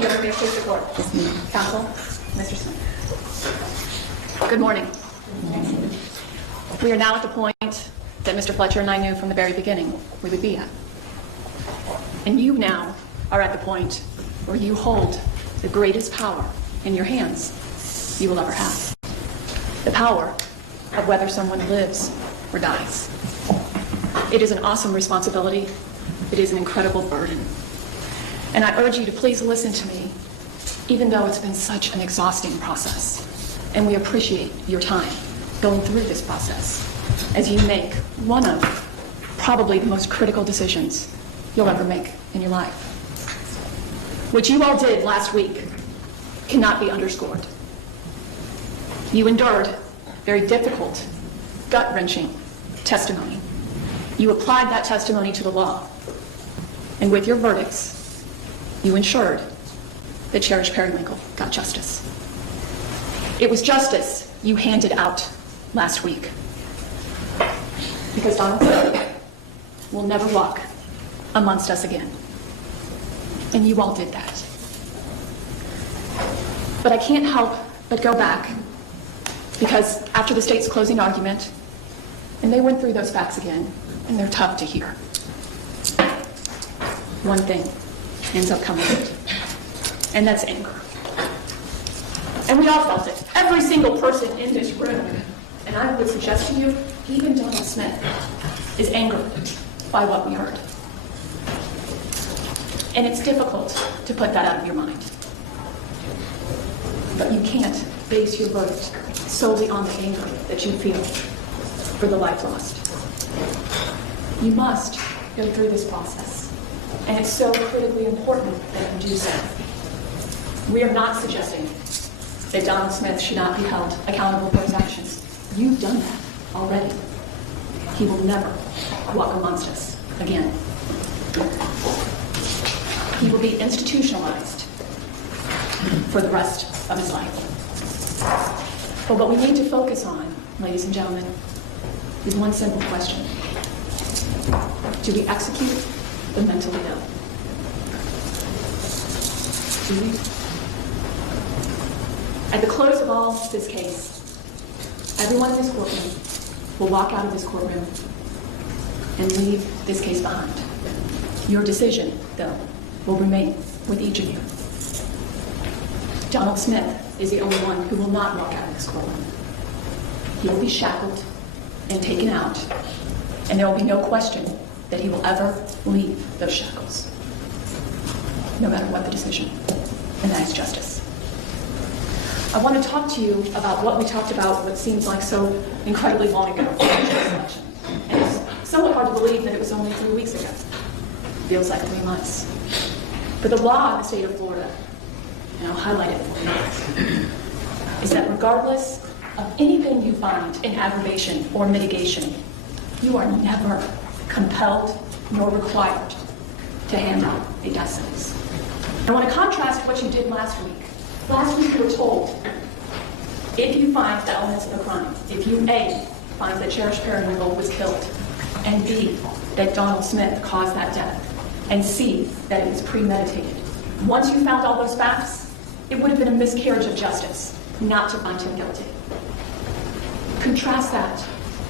you may please the court. Counsel, Mr. Smith. Good morning. We are now at the point that Mr. Fletcher and I knew from the very beginning we would be at. And you now are at the point where you hold the greatest power in your hands you will ever have. The power of whether someone lives or dies. It is an awesome responsibility. It is an incredible burden. And I urge you to please listen to me, even though it's been such an exhausting process. And we appreciate your time going through this process as you make one of probably the most critical decisions you'll ever make in your life. What you all did last week cannot be underscored. You endured very difficult, gut-wrenching testimony. You applied that testimony to the law. And with your verdicts, you ensured that Cherish Periwinkle got justice. It was justice you handed out last week. Because Donald will never walk amongst us again. And you all did that. But I can't help but go back, because after the state's closing argument, and they went through those facts again, and they're tough to hear, one thing ends up coming out, and that's anger. And we all felt it. Every single person in this room, and I would suggest to you, even Donald Smith, is angered by what we heard. And it's difficult to put that out of your mind. But you can't base your verdict solely on the anger that you feel for the life lost. You must go through this process. And it's so critically important that you do so. We are not suggesting that Donald Smith should not be held accountable for his actions. You've done that already. He will never walk amongst us again. He will be institutionalized for the rest of his life. But what we need to focus on, ladies and gentlemen, is one simple question. Do we execute the mentally ill? Do we? At the close of all this case, everyone in this courtroom will walk out of this courtroom and leave this case behind. Your decision, though, will remain with each of you. Donald Smith is the only one who will not walk out of this courtroom. He will be shackled and taken out, and there will be no question that he will ever leave those shackles, no matter what the decision, and that is justice. I want to talk to you about what we talked about, what seems like so incredibly long ago, and it's somewhat hard to believe that it was only 3 weeks ago. Feels like 3 months. But the law in the state of Florida, and I'll highlight it for you, is that regardless of anything you find in aggravation or mitigation, you are never compelled nor required to hand out a death sentence. I want to contrast what you did last week. Last week you were told, if you find the elements of the crime, if you A, find that Cherish Periwinkle was killed, and B, that Donald Smith caused that death, and C, that it was premeditated. Once you found all those facts, it would have been a miscarriage of justice not to find him guilty. Contrast that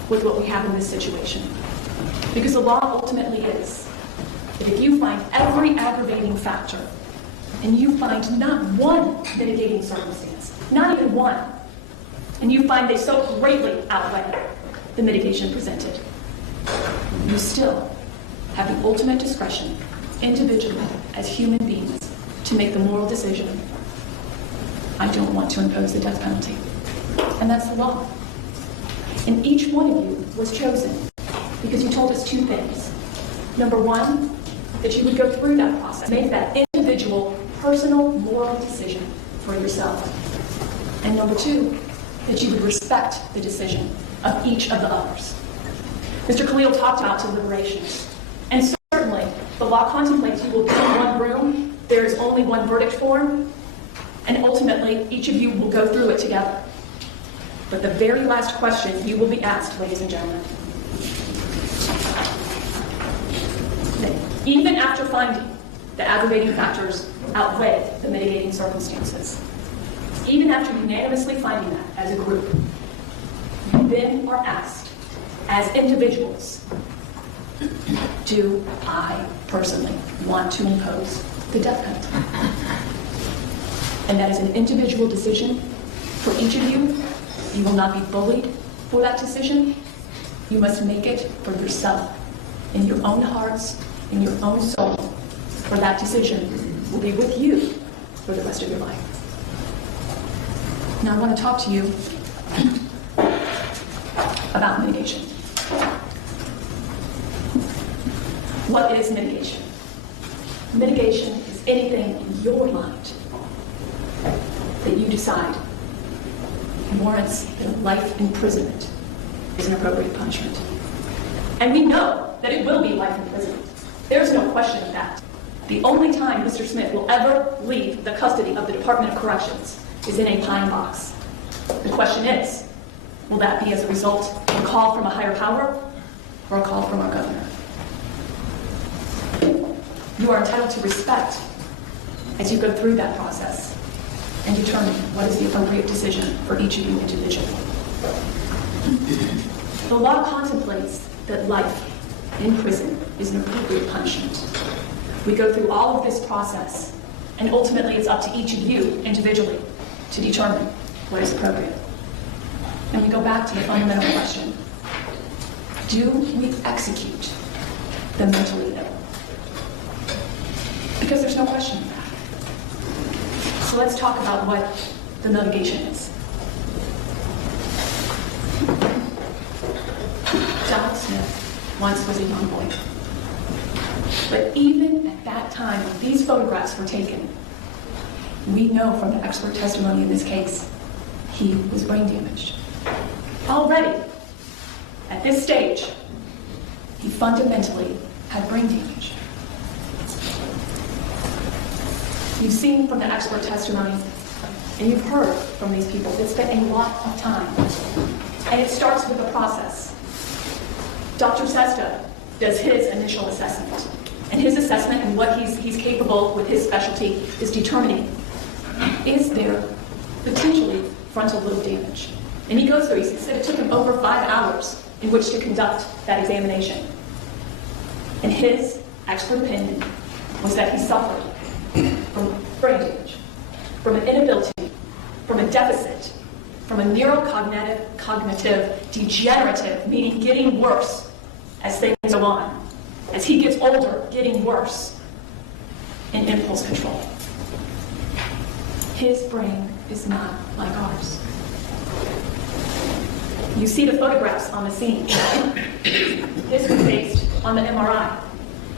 with what we have in this situation. Because the law ultimately is that if you find every aggravating factor, and you find not one mitigating circumstance, not even one, and you find they so greatly outweigh the mitigation presented, you still have the ultimate discretion, individually, as human beings, to make the moral decision, I don't want to impose the death penalty. And that's the law. And each one of you was chosen because you told us two things. Number one, that you would go through that process, make that individual, personal, moral decision for yourself. And number two, that you would respect the decision of each of the others. Mr. Khalil talked about deliberations. And certainly, the law contemplates you will be in one room, there is only one verdict form, and ultimately, each of you will go through it together. But the very last question you will be asked, ladies and gentlemen, even after finding the aggravating factors outweigh the mitigating circumstances. Even after unanimously finding that as a group, you then are asked, as individuals, do I personally want to impose the death penalty? And that is an individual decision for each of you. You will not be bullied for that decision. You must make it for yourself, in your own hearts, in your own soul, for that decision will be with you for the rest of your life. Now I want to talk to you about mitigation. What is mitigation? Mitigation is anything in your mind that you decide warrants that life imprisonment is an appropriate punishment. And we know that it will be life imprisonment. There's no question of that. The only time Mr. Smith will ever leave the custody of the Department of Corrections is in a pine box. The question is, will that be as a result of a call from a higher power or a call from our governor? You are entitled to respect as you go through that process and determine what is the appropriate decision for each of you individually. The law contemplates that life in prison is an appropriate punishment. We go through all of this process, and ultimately it's up to each of you individually to determine what is appropriate. And we go back to the fundamental question: do we execute the mentally ill? Because there's no question of that. So let's talk about what the mitigation is. Donald Smith once was a young boy. But even at that time when these photographs were taken, we know from the expert testimony in this case, he was brain damaged. Already, at this stage, he fundamentally had brain damage. You've seen from the expert testimony, and you've heard from these people, it's been a lot of time. And it starts with a process. Dr. Sesta does his initial assessment. And his assessment and what he's capable with his specialty is determining, is there potentially frontal lobe damage? And he goes through, he said it took him over 5 hours in which to conduct that examination. And his expert opinion was that he suffered from brain damage, from an inability, from a deficit, from a neurocognitive degenerative, meaning getting worse as things go on. As he gets older, getting worse in impulse control. His brain is not like ours. You see the photographs on the scene. This was based on the MRI.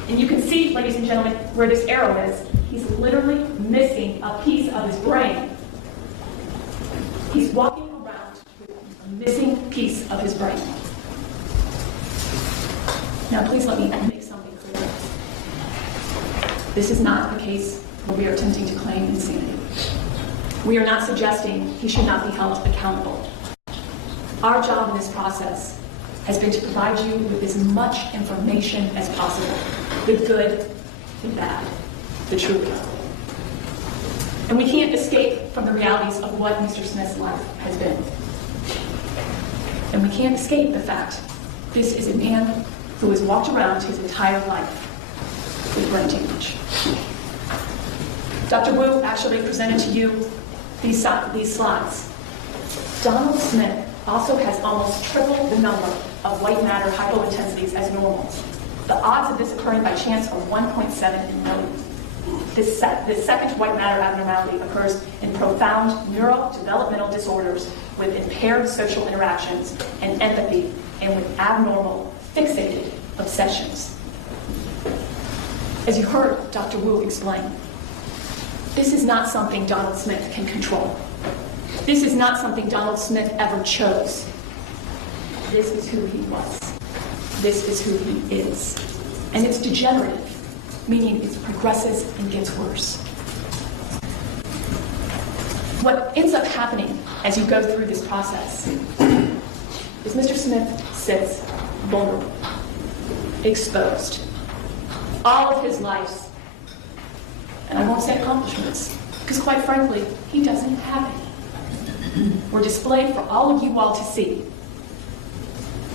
And you can see, ladies and gentlemen, where this arrow is. He's literally missing a piece of his brain. He's walking around with a missing piece of his brain. Now, please let me make something clear. This is not a case where we are attempting to claim insanity. We are not suggesting he should not be held accountable. Our job in this process has been to provide you with as much information as possible. The good, the bad, the truth. And we can't escape from the realities of what Mr. Smith's life has been. And we can't escape the fact this is a man who has walked around his entire life with brain damage. Dr. Wu actually presented to you these slides. Donald Smith also has almost triple the number of white matter hypointensities as normal. The odds of this occurring by chance are 1.7 in a million. This second white matter abnormality occurs in profound neurodevelopmental disorders with impaired social interactions and empathy, and with abnormal fixated obsessions. As you heard Dr. Wu explain, this is not something Donald Smith can control. This is not something Donald Smith ever chose. This is who he was. This is who he is. And it's degenerative, meaning it progresses and gets worse. What ends up happening as you go through this process is Mr. Smith sits vulnerable, exposed. All of his life's and I won't say accomplishments, because quite frankly, he doesn't have any, were displayed for all of you all to see.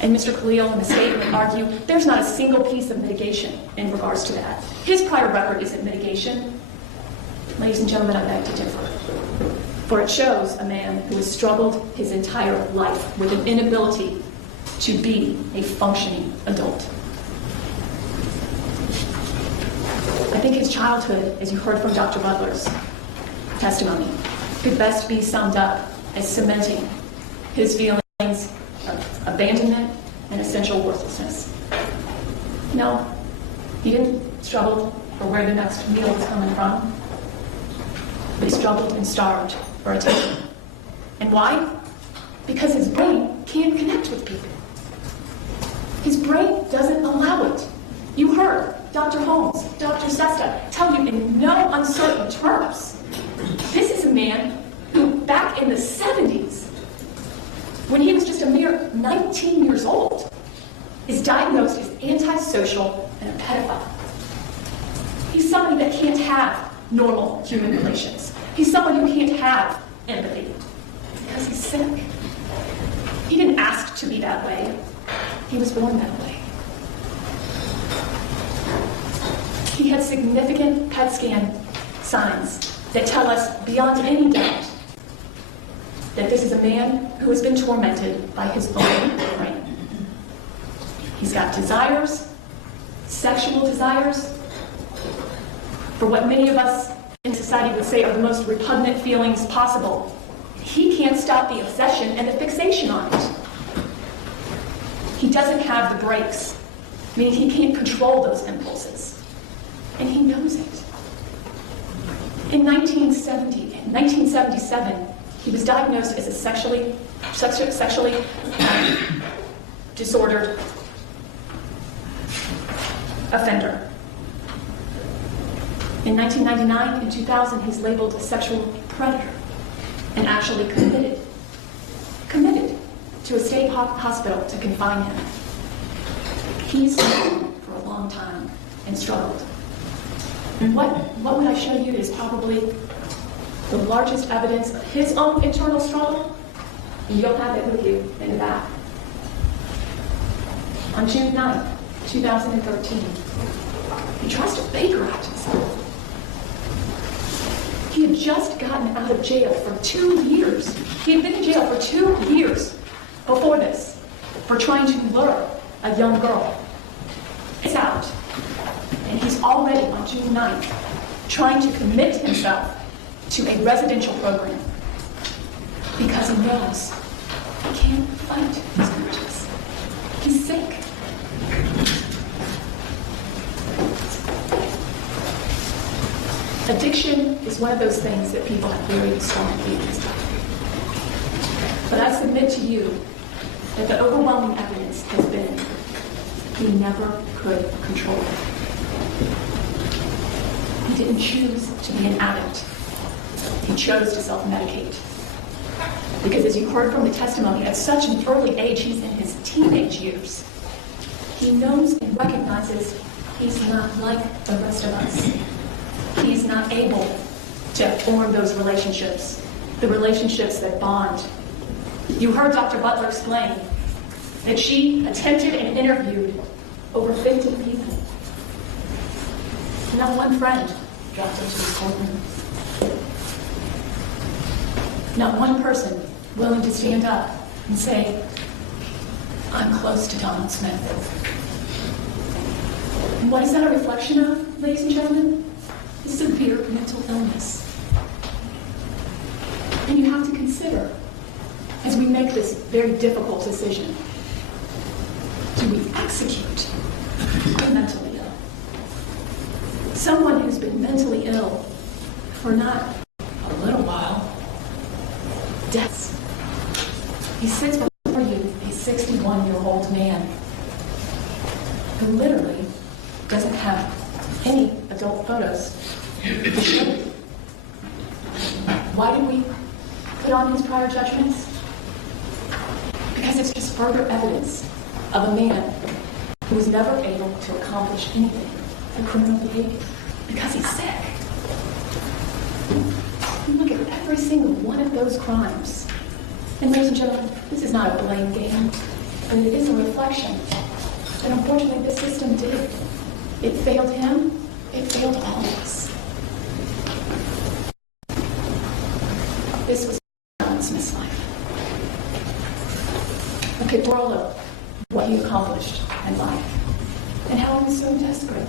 And Mr. Khalil in the statement argued there's not a single piece of mitigation in regards to that. His prior record isn't mitigation. Ladies and gentlemen, I beg to differ. For it shows a man who has struggled his entire life with an inability to be a functioning adult. I think his childhood, as you heard from Dr. Butler's testimony, could best be summed up as cementing his feelings of abandonment and essential worthlessness. No, he didn't struggle for where the next meal was coming from, but he struggled and starved for attention. And why? Because his brain can't connect with people. His brain doesn't allow it. You heard Dr. Holmes, Dr. Sesta tell you in no uncertain terms. This is a man who, back in the 70s, when he was just a mere 19 years old, is diagnosed as antisocial and a pedophile. He's somebody that can't have normal human relations. He's someone who can't have empathy because he's sick. He didn't ask to be that way. He was born that way. He had significant PET scan signs that tell us beyond any doubt that this is a man who has been tormented by his own brain. He's got desires, sexual desires, for what many of us in society would say are the most repugnant feelings possible. He can't stop the obsession and the fixation on it. He doesn't have the brakes, meaning he can't control those impulses. And he knows it. In 1977, he was diagnosed as a sexually disordered offender. In 1999 and 2000, he's labeled a sexual predator and actually committed to a state hospital to confine him. He's struggled for a long time and struggled. And what would I show you is probably the largest evidence of his own internal struggle? You'll have it with you in the back. On June 9th, 2013, he tries to Baker Act himself. He had just gotten out of jail for 2 years. He had been in jail for 2 years before this for trying to lure a young girl. It's out. And he's already on June 9th trying to commit himself to a residential program because he knows he can't fight his urges. He's sick. Addiction is one of those things that people have very strong feelings about. But I submit to you that the overwhelming evidence has been he never could control it. He didn't choose to be an addict. He chose to self-medicate. Because as you heard from the testimony, at such an early age, he's in his teenage years, he knows and recognizes he's not like the rest of us. He's not able to form those relationships, the relationships that bond. You heard Dr. Butler explain that she attempted and interviewed over 50 people. Not one friend dropped into the courtroom. Not one person willing to stand up and say, I'm close to Donald Smith. And what is that a reflection of, ladies and gentlemen? Severe mental illness. And you have to consider, as we make this very difficult decision, do we execute the mentally ill? Someone who's been mentally ill for not a little while, deaths. He sits before you, a 61-year-old man who literally doesn't have any adult photos to show you. Why did we put on his prior judgments? Because it's just further evidence of a man who was never able to accomplish anything through criminal behavior because he's sick. You look at every single one of those crimes. And ladies and gentlemen, this is not a blame game, but it is a reflection. And unfortunately, this system did. It failed him. It failed all of us. This was Donald Smith's life. A pictorial of what he accomplished in life. And how he was so desperate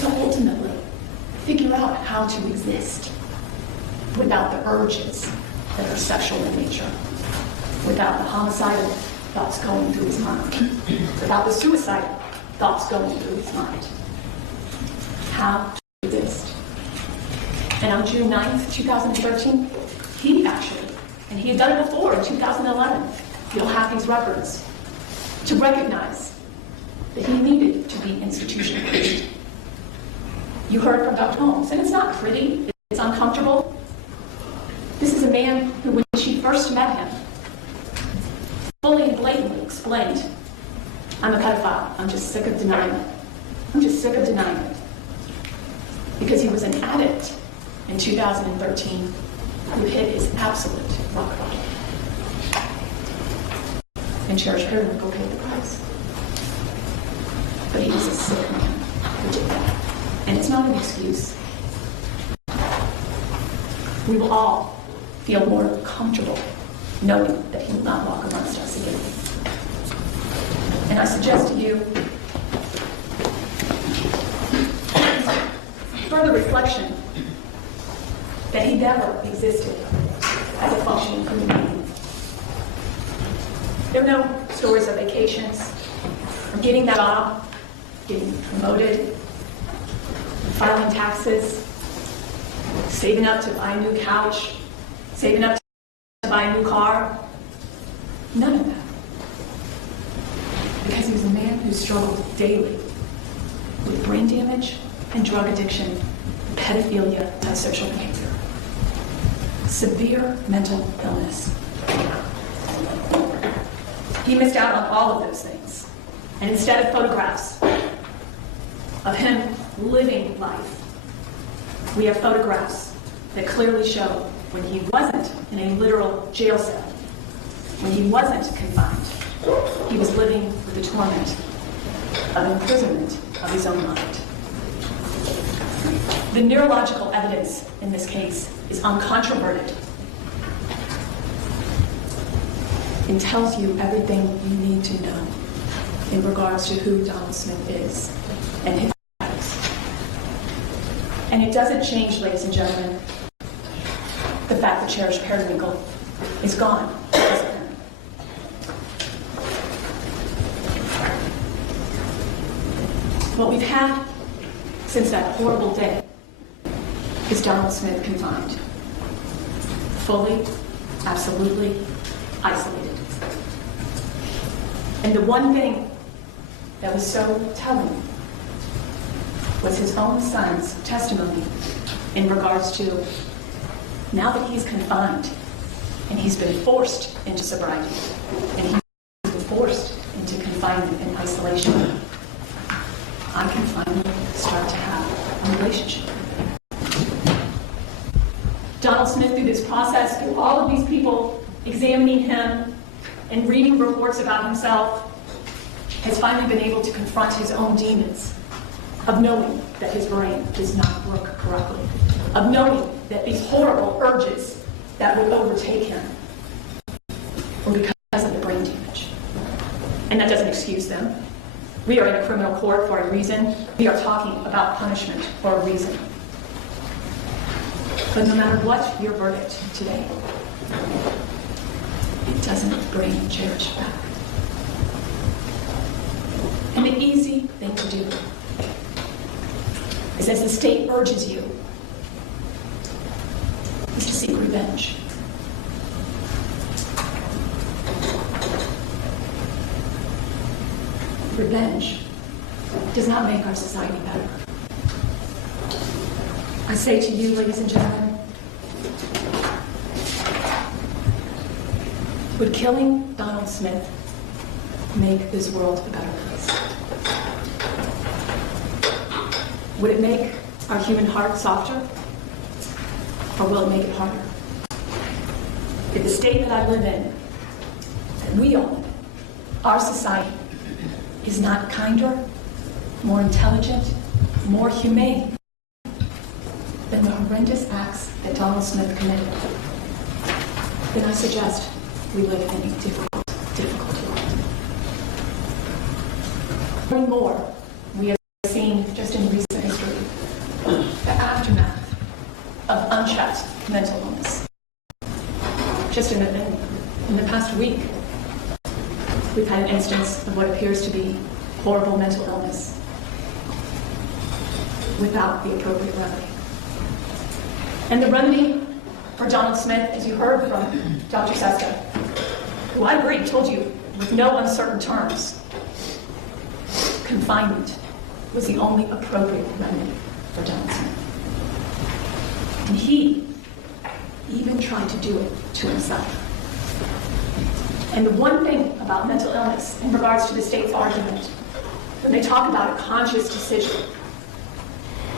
to ultimately figure out how to exist without the urges that are sexual in nature, without the homicidal thoughts going through his mind, without the suicidal thoughts going through his mind. How to exist. And on June 9th, 2013, he actually, and he had done it before in 2011, you'll have these records, to recognize that he needed to be institutionalized. You heard from Dr. Holmes, and it's not pretty, it's uncomfortable. This is a man who, when she first met him, fully and blatantly explained, I'm a pedophile, I'm just sick of denying it. I'm just sick of denying it. Because he was an addict in 2013 who hit his absolute rock bottom. And Cherish Periwinkle paid the price. But he was a sick man who did that. And it's not an excuse. We will all feel more comfortable knowing that he will not walk amongst us again. And I suggest to you further reflection that he never existed as a functioning human being. There are no stories of vacations, or getting that job, getting promoted, filing taxes, saving up to buy a new couch, saving up to buy a new car. None of that. Because he was a man who struggled daily with brain damage and drug addiction, pedophilia, and social behavior. Severe mental illness. He missed out on all of those things. And instead of photographs of him living life, we have photographs that clearly show when he wasn't in a literal jail cell, when he wasn't confined, he was living with the torment of imprisonment of his own mind. The neurological evidence in this case is uncontroverted and tells you everything you need to know in regards to who Donald Smith is and his lives. And it doesn't change, ladies and gentlemen, the fact that Cherish Periwinkle is gone. What we've had since that horrible day is Donald Smith confined. Fully, absolutely isolated. And the one thing that was so telling was his own son's testimony in regards to, now that he's confined and he's been forced into sobriety and he's been forced into confinement and isolation, I can finally start to have a relationship with him. Donald Smith, through this process, through all of these people examining him and reading reports about himself, has finally been able to confront his own demons of knowing that his brain does not work correctly, of knowing that these horrible urges that would overtake him were because of the brain damage. And that doesn't excuse them. We are in a criminal court for a reason. We are talking about punishment for a reason. But no matter what your verdict today, it doesn't bring Cherish back. And the easy thing to do is, as the state urges you, is to seek revenge. Revenge does not make our society better. I say to you, ladies and gentlemen, would killing Donald Smith make this world a better place? Would it make our human heart softer, or will it make it harder? If the state that I live in, that we all live in, our society, is not kinder, more intelligent, more humane than the horrendous acts that Donald Smith committed, then I suggest we live in a difficult world. More and more, we have seen just in recent history the aftermath of unchecked mental illness. Just in the past week, we've had an instance of what appears to be horrible mental illness without the appropriate remedy. And the remedy for Donald Smith, as you heard from Dr. Seska, who I agree told you with no uncertain terms, confinement was the only appropriate remedy for Donald Smith. And he even tried to do it to himself. And the one thing about mental illness in regards to the state's argument, when they talk about a conscious decision,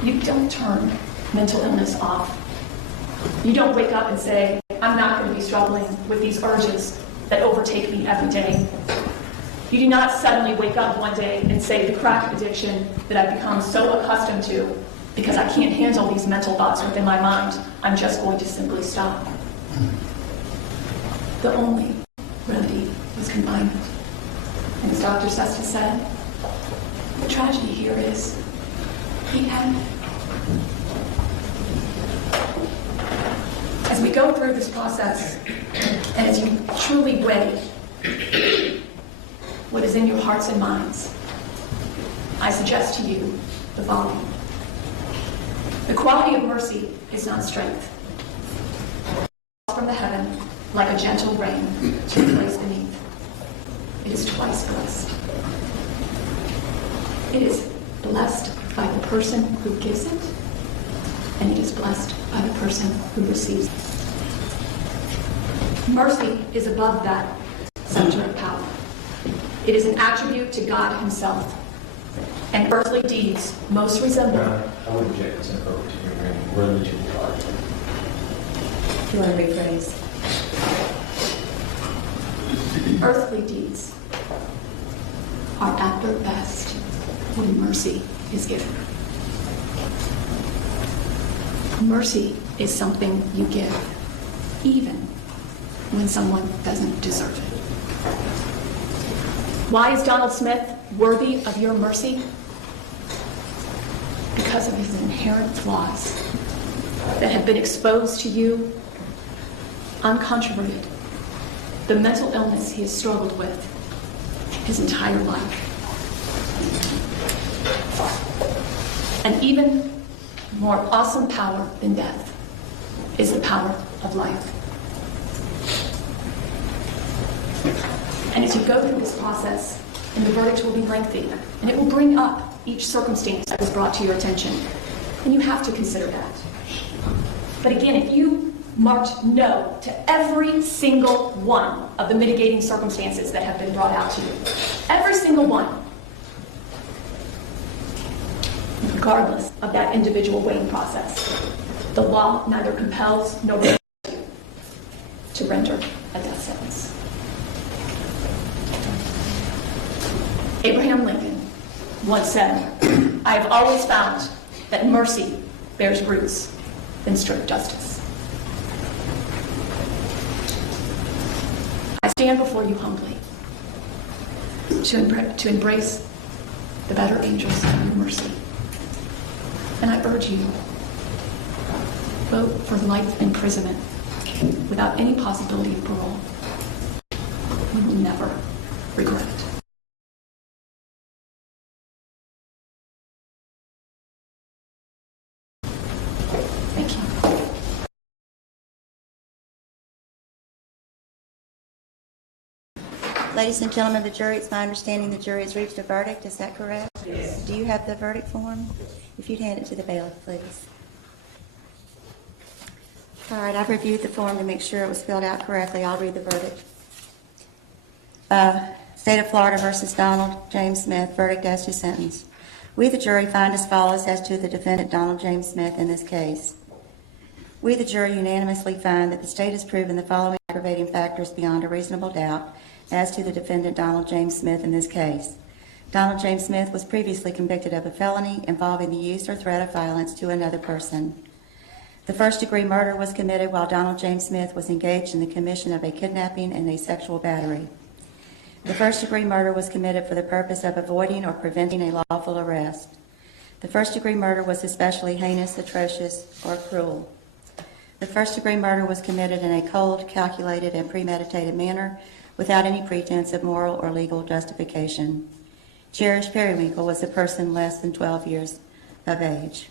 you don't turn mental illness off. You don't wake up and say, I'm not going to be struggling with these urges that overtake me every day. You do not suddenly wake up one day and say, the crack addiction that I've become so accustomed to, because I can't handle these mental thoughts within my mind, I'm just going to simply stop. The only remedy was confinement. And as Dr. Seska said, the tragedy here is he had it. As we go through this process, and as you truly weigh what is in your hearts and minds, I suggest to you the following. The quality of mercy is not strength. From the heaven, like a gentle rain to the place beneath. It is twice blessed. It is blessed by the person who gives it, and it is blessed by the person who receives it. Mercy is above that center of power. It is an attribute to God himself, and earthly deeds most resemble. I would object to inappropriate to hearing worthy to the art. Do you want to rephrase? Earthly deeds are at their best when mercy is given. Mercy is something you give, even when someone doesn't deserve it. Why is Donald Smith worthy of your mercy? Because of his inherent flaws that have been exposed to you uncontroverted. The mental illness he has struggled with his entire life. And even more awesome power than death is the power of life. And as you go through this process, and the verdict will be lengthy, and it will bring up each circumstance that was brought to your attention, and you have to consider that. But again, if you marked no to every single one of the mitigating circumstances that have been brought out to you, every single one, regardless of that individual weighing process, the law neither compels nor requires you to render a death sentence. Abraham Lincoln once said, I have always found that mercy bears roots in strict justice. I stand before you humbly to embrace the better angels of your mercy. And I urge you, vote for life imprisonment without any possibility of parole. You will never regret it. Thank you. Ladies and gentlemen of the jury, it's my understanding the jury has reached a verdict. Is that correct? Yes. Do you have the verdict form? If you'd hand it to the bailiff, please. All right, I've reviewed the form to make sure it was filled out correctly. I'll read the verdict. State of Florida versus Donald James Smith, verdict as to sentence. We, the jury, find as follows as to the defendant Donald James Smith in this case. We, the jury, unanimously find that the state has proven the following aggravating factors beyond a reasonable doubt as to the defendant Donald James Smith in this case. Donald James Smith was previously convicted of a felony involving the use or threat of violence to another person. The first-degree murder was committed while Donald James Smith was engaged in the commission of a kidnapping and a sexual battery. The first-degree murder was committed for the purpose of avoiding or preventing a lawful arrest. The first-degree murder was especially heinous, atrocious, or cruel. The first-degree murder was committed in a cold, calculated, and premeditated manner without any pretense of moral or legal justification. Cherish Periwinkle was a person less than 12 years of age.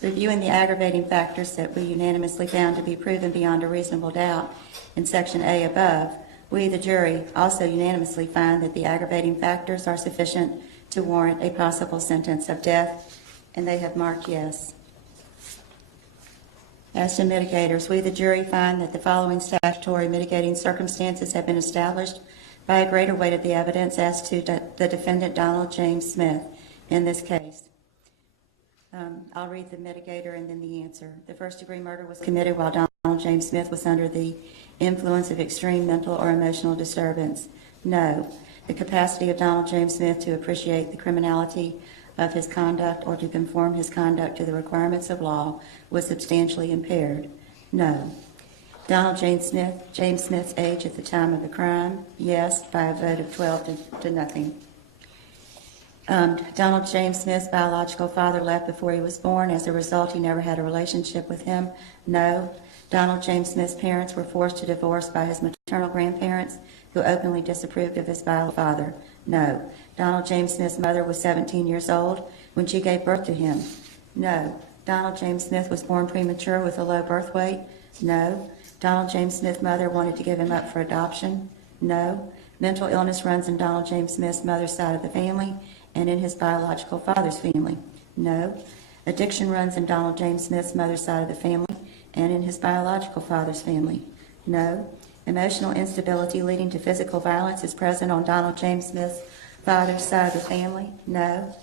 Reviewing the aggravating factors that we unanimously found to be proven beyond a reasonable doubt in Section A above, we, the jury, also unanimously find that the aggravating factors are sufficient to warrant a possible sentence of death, and they have marked yes. As to mitigators, we, the jury, find that the following statutory mitigating circumstances have been established by a greater weight of the evidence as to the defendant Donald James Smith in this case. I'll read the mitigator and then the answer. The first-degree murder was committed while Donald James Smith was under the influence of extreme mental or emotional disturbance. No. The capacity of Donald James Smith to appreciate the criminality of his conduct or to conform his conduct to the requirements of law was substantially impaired. No. Donald James Smith's age at the time of the crime, yes, by a vote of 12 to nothing. Donald James Smith's biological father left before he was born. As a result, he never had a relationship with him. No. Donald James Smith's parents were forced to divorce by his maternal grandparents, who openly disapproved of his biological father. No. Donald James Smith's mother was 17 years old when she gave birth to him. No. Donald James Smith was born premature with a low birth weight. No. Donald James Smith's mother wanted to give him up for adoption. No. Mental illness runs in Donald James Smith's mother's side of the family and in his biological father's family. No. Addiction runs in Donald James Smith's mother's side of the family and in his biological father's family. No. Emotional instability leading to physical violence is present on Donald James Smith's father's side of the family. No.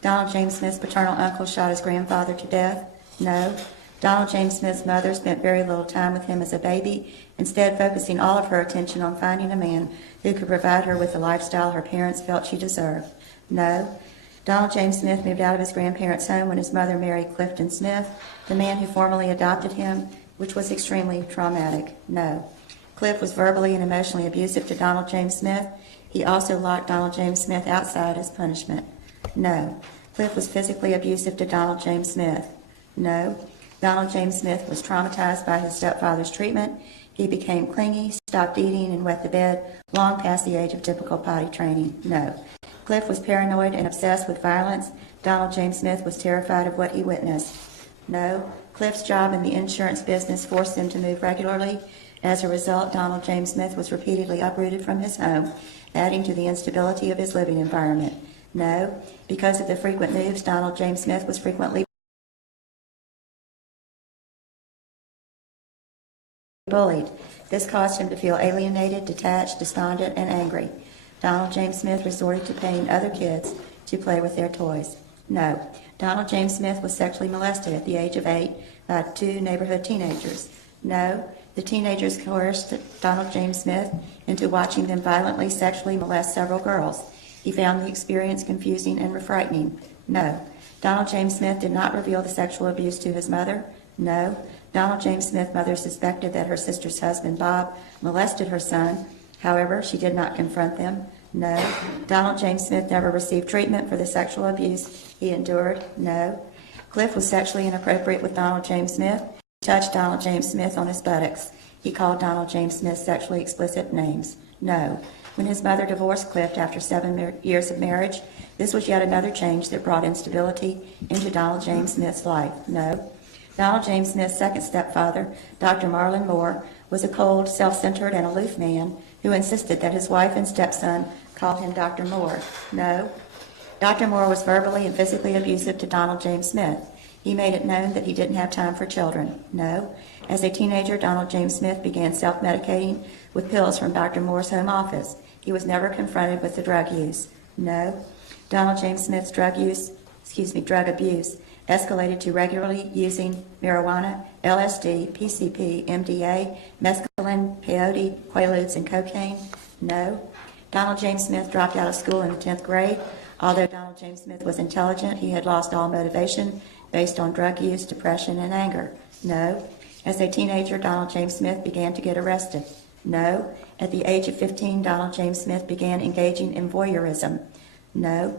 Donald James Smith's paternal uncle shot his grandfather to death. No. Donald James Smith's mother spent very little time with him as a baby, instead focusing all of her attention on finding a man who could provide her with the lifestyle her parents felt she deserved. No. Donald James Smith moved out of his grandparents' home when his mother married Clifton Smith, the man who formerly adopted him, which was extremely traumatic. No. Cliff was verbally and emotionally abusive to Donald James Smith. He also locked Donald James Smith outside as punishment. No. Cliff was physically abusive to Donald James Smith. No. Donald James Smith was traumatized by his stepfather's treatment. He became clingy, stopped eating, and wet the bed long past the age of typical potty training. No. Cliff was paranoid and obsessed with violence. Donald James Smith was terrified of what he witnessed. No. Cliff's job in the insurance business forced him to move regularly. As a result, Donald James Smith was repeatedly uprooted from his home, adding to the instability of his living environment. No. Because of the frequent moves, Donald James Smith was frequently bullied. This caused him to feel alienated, detached, despondent, and angry. Donald James Smith resorted to paying other kids to play with their toys. No. Donald James Smith was sexually molested at the age of 8 by 2 neighborhood teenagers. No. The teenagers coerced Donald James Smith into watching them violently sexually molest several girls. He found the experience confusing and frightening. No. Donald James Smith did not reveal the sexual abuse to his mother. No. Donald James Smith's mother suspected that her sister's husband, Bob, molested her son. However, she did not confront them. No. Donald James Smith never received treatment for the sexual abuse he endured. No. Cliff was sexually inappropriate with Donald James Smith. He touched Donald James Smith on his buttocks. He called Donald James Smith sexually explicit names. No. When his mother divorced Cliff after 7 years of marriage, this was yet another change that brought instability into Donald James Smith's life. No. Donald James Smith's second stepfather, Dr. Marlon Moore, was a cold, self-centered, and aloof man who insisted that his wife and stepson called him Dr. Moore. No. Dr. Moore was verbally and physically abusive to Donald James Smith. He made it known that he didn't have time for children. No. As a teenager, Donald James Smith began self-medicating with pills from Dr. Moore's home office. He was never confronted with the drug use. No. Donald James Smith's drug abuse escalated to regularly using marijuana, LSD, PCP, MDA, mescaline, peyote, quaaludes, and cocaine? No. Donald James Smith dropped out of school in the 10th grade. Although Donald James Smith was intelligent, he had lost all motivation based on drug use, depression, and anger. No. As a teenager, Donald James Smith began to get arrested. No. At the age of 15, Donald James Smith began engaging in voyeurism. No.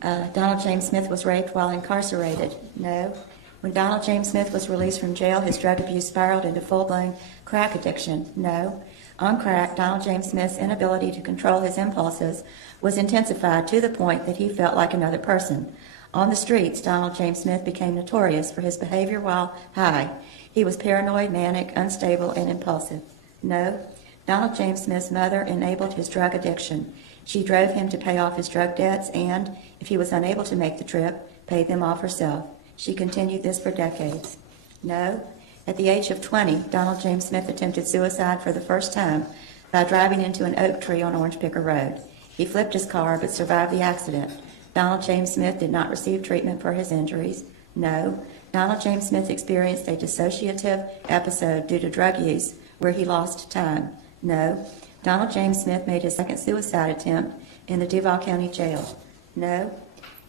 Donald James Smith was raped while incarcerated. No. When Donald James Smith was released from jail, his drug abuse spiraled into full-blown crack addiction. No. On crack, Donald James Smith's inability to control his impulses was intensified to the point that he felt like another person. On the streets, Donald James Smith became notorious for his behavior while high. He was paranoid, manic, unstable, and impulsive. No. Donald James Smith's mother enabled his drug addiction. She drove him to pay off his drug debts and, if he was unable to make the trip, paid them off herself. She continued this for decades. No. At the age of 20, Donald James Smith attempted suicide for the first time by driving into an oak tree on Orange Picker Road. He flipped his car but survived the accident. Donald James Smith did not receive treatment for his injuries. No. Donald James Smith experienced a dissociative episode due to drug use where he lost time. No. Donald James Smith made his second suicide attempt in the Duval County Jail. No.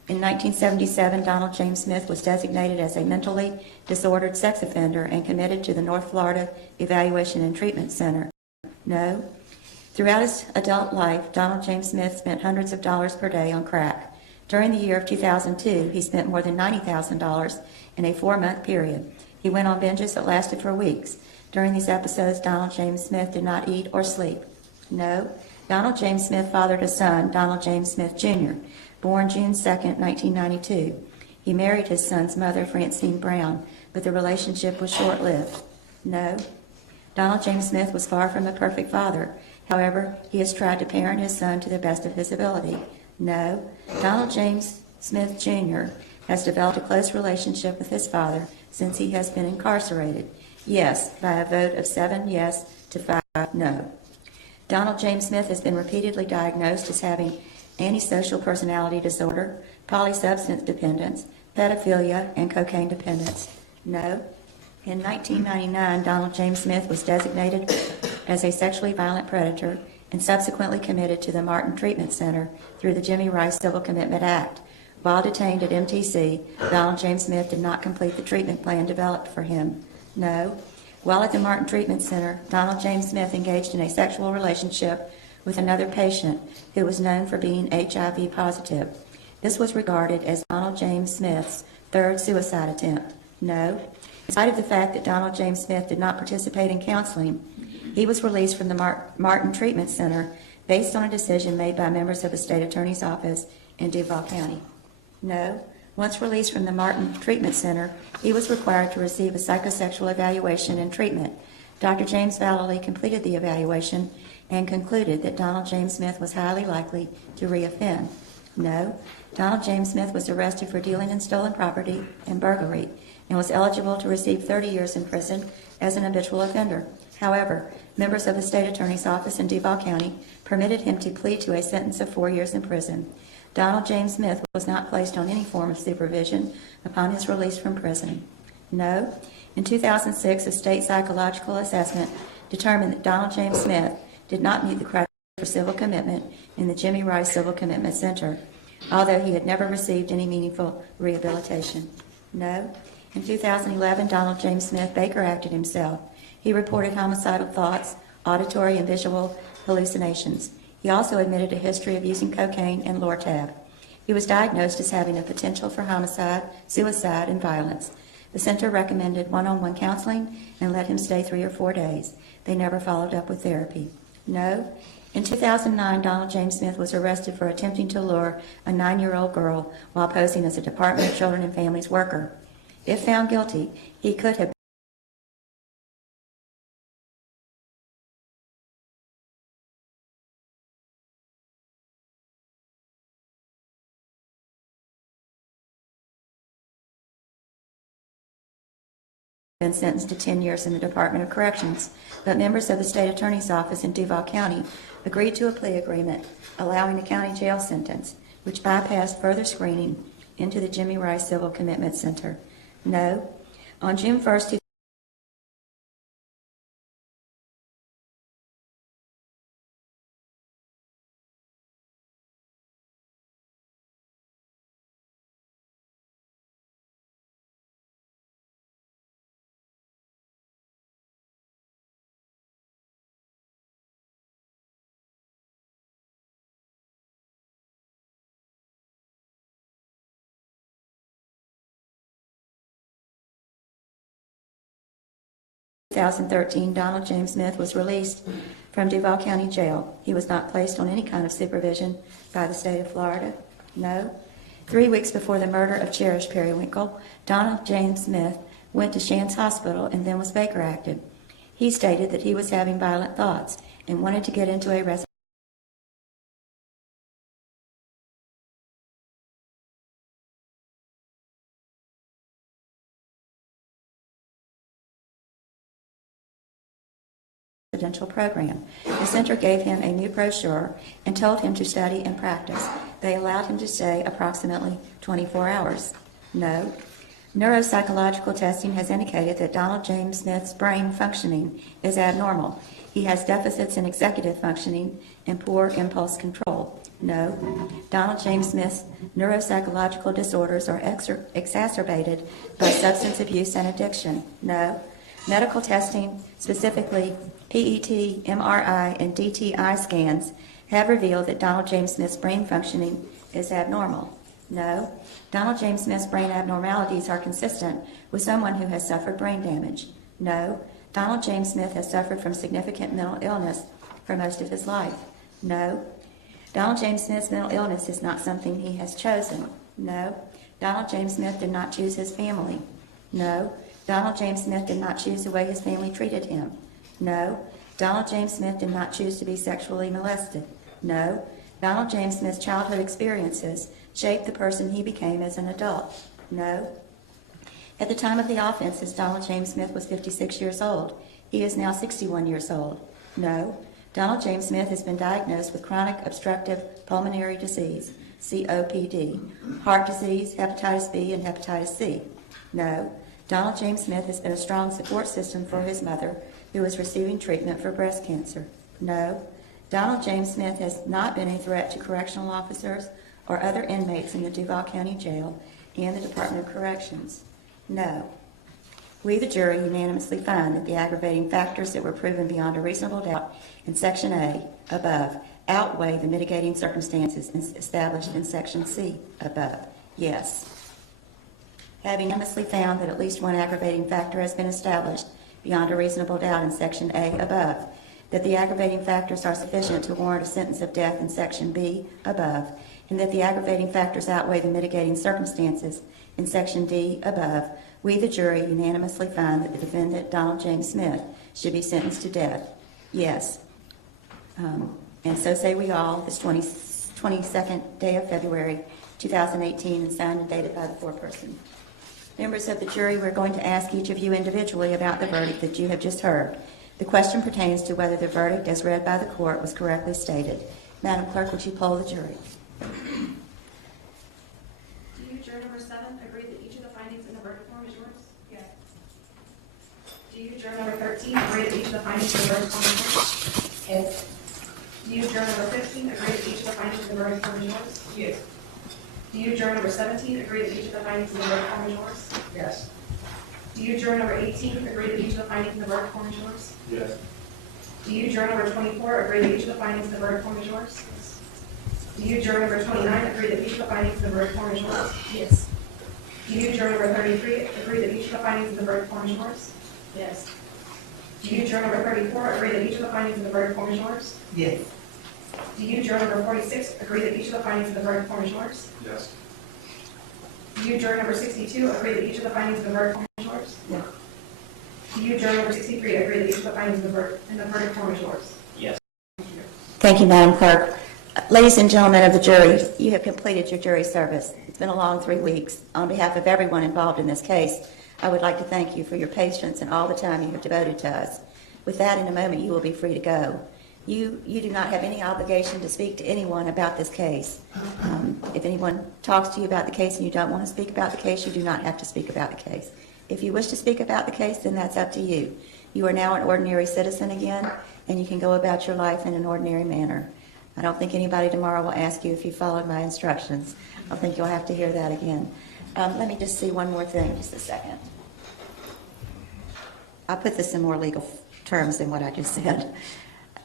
In 1977, Donald James Smith was designated as a mentally disordered sex offender and committed to the North Florida Evaluation and Treatment Center. No. Throughout his adult life, Donald James Smith spent hundreds of dollars per day on crack. During the year of 2002, he spent more than $90,000 in a 4-month period. He went on binges that lasted for weeks. During these episodes, Donald James Smith did not eat or sleep. No. Donald James Smith fathered a son, Donald James Smith Jr., born June 2, 1992. He married his son's mother, Francine Brown, but the relationship was short-lived. No. Donald James Smith was far from a perfect father. However, he has tried to parent his son to the best of his ability. No. Donald James Smith Jr. has developed a close relationship with his father since he has been incarcerated. Yes, by a vote of 7 yes to 5 no. Donald James Smith has been repeatedly diagnosed as having antisocial personality disorder, polysubstance dependence, pedophilia, and cocaine dependence. No. In 1999, Donald James Smith was designated as a sexually violent predator and subsequently committed to the Martin Treatment Center through the Jimmy Rice Civil Commitment Act. While detained at MTC, Donald James Smith did not complete the treatment plan developed for him. No. While at the Martin Treatment Center, Donald James Smith engaged in a sexual relationship with another patient who was known for being HIV positive. This was regarded as Donald James Smith's third suicide attempt. No. In spite of the fact that Donald James Smith did not participate in counseling, he was released from the Martin Treatment Center based on a decision made by members of the State Attorney's Office in Duval County. No. Once released from the Martin Treatment Center, he was required to receive a psychosexual evaluation and treatment. Dr. James Vallely completed the evaluation and concluded that Donald James Smith was highly likely to reoffend. No. Donald James Smith was arrested for dealing in stolen property and burglary and was eligible to receive 30 years in prison as an habitual offender. However, members of the State Attorney's Office in Duval County permitted him to plead to a sentence of 4 years in prison. Donald James Smith was not placed on any form of supervision upon his release from prison. No. In 2006, a state psychological assessment determined that Donald James Smith did not meet the criteria for civil commitment in the Jimmy Rice Civil Commitment Center, although he had never received any meaningful rehabilitation. No. In 2011, Donald James Smith Baker acted himself. He reported homicidal thoughts, auditory and visual hallucinations. He also admitted a history of using cocaine and Lortab. He was diagnosed as having a potential for homicide, suicide, and violence. The center recommended one-on-one counseling and let him stay 3 or 4 days. They never followed up with therapy. No. In 2009, Donald James Smith was arrested for attempting to lure a 9-year-old girl while posing as a Department of Children and Families worker. If found guilty, he could have been sentenced to 10 years in the Department of Corrections, but members of the State Attorney's Office in Duval County agreed to a plea agreement allowing a county jail sentence, which bypassed further screening into the Jimmy Rice Civil Commitment Center? No. On June 1st, 2013, Donald James Smith was released from Duval County Jail. He was not placed on any kind of supervision by the state of Florida. No. 3 weeks before the murder of Cherish Periwinkle, Donald James Smith went to Shands Hospital and then was Baker acted. He stated that he was having violent thoughts and wanted to get into a residential program. The center gave him a new brochure and told him to study and practice. They allowed him to stay approximately 24 hours. No. Neuropsychological testing has indicated that Donald James Smith's brain functioning is abnormal. He has deficits in executive functioning and poor impulse control. No. Donald James Smith's neuropsychological disorders are exacerbated by substance abuse and addiction. No. Medical testing, specifically PET, MRI, and DTI scans, have revealed that Donald James Smith's brain functioning is abnormal. No. Donald James Smith's brain abnormalities are consistent with someone who has suffered brain damage. No. Donald James Smith has suffered from significant mental illness for most of his life. No. Donald James Smith's mental illness is not something he has chosen. No. Donald James Smith did not choose his family. No. Donald James Smith did not choose the way his family treated him. No. Donald James Smith did not choose to be sexually molested. No. Donald James Smith's childhood experiences shaped the person he became as an adult. No. At the time of the offenses, Donald James Smith was 56 years old. He is now 61 years old. No. Donald James Smith has been diagnosed with chronic obstructive pulmonary disease, COPD, heart disease, hepatitis B, and hepatitis C. No. Donald James Smith has been a strong support system for his mother, who is receiving treatment for breast cancer. No. Donald James Smith has not been a threat to correctional officers or other inmates in the Duval County Jail and the Department of Corrections. No. We, the jury, unanimously find that the aggravating factors that were proven beyond a reasonable doubt in Section A above outweigh the mitigating circumstances established in Section C above. Yes. Having unanimously found that at least one aggravating factor has been established beyond a reasonable doubt in Section A above, that the aggravating factors are sufficient to warrant a sentence of death in Section B above, and that the aggravating factors outweigh the mitigating circumstances in Section D above, we, the jury, unanimously find that the defendant, Donald James Smith, should be sentenced to death. Yes. And so say we all, this 22nd day of February, 2018, and signed and dated by the foreperson. Members of the jury, we're going to ask each of you individually about the verdict that you have just heard. The question pertains to whether the verdict as read by the court was correctly stated. Madam Clerk, would you poll the jury? Do you, juror number 7, agree that each of the findings in the verdict form is yours? Yes. Do you, juror number 13, agree that each of the findings in the verdict form is yours? Yes. Do you, juror number 15, agree that each of the findings in the verdict form is yours? Yes. Do you, juror number 17, agree that each of the findings in the verdict form is yours? Yes. Do you, juror number 18, agree that each of the findings in the verdict form is yours? Yes. Do you, juror number 24, agree that each of the findings in the verdict form is yours? Yes. Do you, juror number 29, agree that each of the findings in the verdict form is yours? Yes. Do you, juror number 33, agree that each of the findings in the verdict form is yours? Yes. Do you, juror number 34, agree that each of the findings in the verdict form is yours? Yes. Do you, juror number 46, agree that each of the findings in the verdict form is yours? Yes. Do you, juror number 62, agree that each of the findings in the verdict form is yours? Yes. Do you, juror number 63, agree that each of the findings in the verdict form is yours? Yes. Thank you, Madam Clerk. Ladies and gentlemen of the jury, you have completed your jury service. It's been a long 3 weeks. On behalf of everyone involved in this case, I would like to thank you for your patience and all the time you have devoted to us. With that, in a moment, you will be free to go. You do not have any obligation to speak to anyone about this case. If anyone talks to you about the case and you don't want to speak about the case, you do not have to speak about the case. If you wish to speak about the case, then that's up to you. You are now an ordinary citizen again, and you can go about your life in an ordinary manner. I don't think anybody tomorrow will ask you if you followed my instructions. I think you'll have to hear that again. Let me just see one more thing, just a second. I'll put this in more legal terms than what I just said.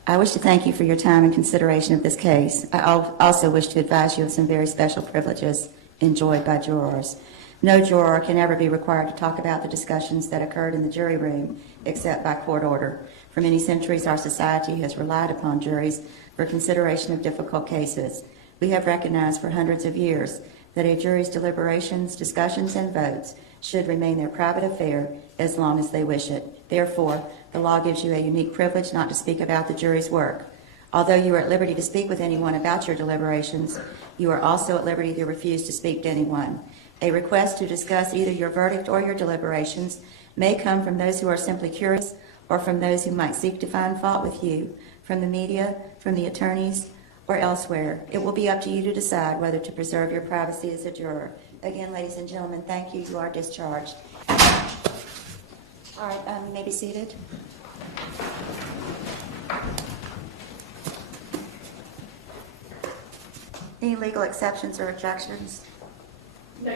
I wish to thank you for your time and consideration of this case. I also wish to advise you of some very special privileges enjoyed by jurors. No juror can ever be required to talk about the discussions that occurred in the jury room except by court order. For many centuries, our society has relied upon juries for consideration of difficult cases. We have recognized for hundreds of years that a jury's deliberations, discussions, and votes should remain their private affair as long as they wish it. Therefore, the law gives you a unique privilege not to speak about the jury's work. Although you are at liberty to speak with anyone about your deliberations, you are also at liberty to refuse to speak to anyone. A request to discuss either your verdict or your deliberations may come from those who are simply curious or from those who might seek to find fault with you, from the media, from the attorneys, or elsewhere. It will be up to you to decide whether to preserve your privacy as a juror. Again, ladies and gentlemen, thank you. You are discharged. All right, you may be seated. Any legal exceptions or objections? No.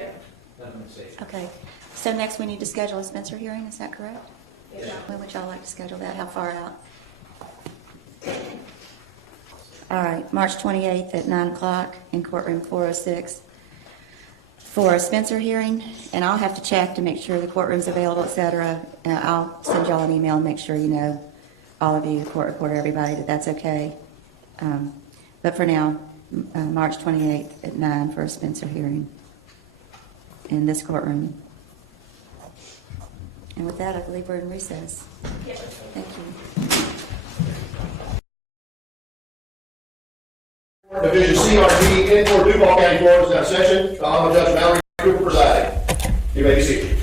Okay. So next we need to schedule a Spencer hearing, is that correct? Yeah. When would y'all like to schedule that? How far out? All right, March 28th at 9 o'clock in courtroom 406 for a Spencer hearing, and I'll have to check to make sure the courtroom's available, et cetera. And I'll send y'all an email and make sure you know, all of you, the court reporter, everybody, that that's okay. But for now, March 28th at 9 for a Spencer hearing in this courtroom. And with that, I believe we're in recess. Yes. Thank you. Division CRT in for Duval County, Florida, is now in session. I'm Judge Mallory Cooper presiding. You may be seated.